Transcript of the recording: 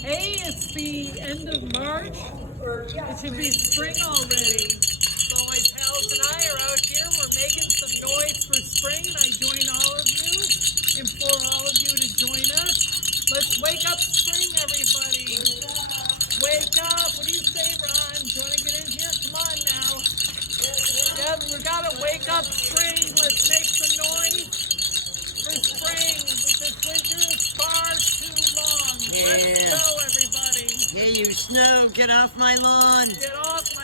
Hey, it's the end of March. It should be spring already. So my pals and I are out here. We're making some noise for spring. And I join all of you, implore all of you to join us. Let's wake up spring, everybody. Wake up. What do you say, Ron? Do you want to get in here? Come on now. Yeah, we gotta wake up spring. Let's make some noise for spring. This winter is far too long. Let's go, everybody. Hey, you Snoop, get off my lawn. Get off my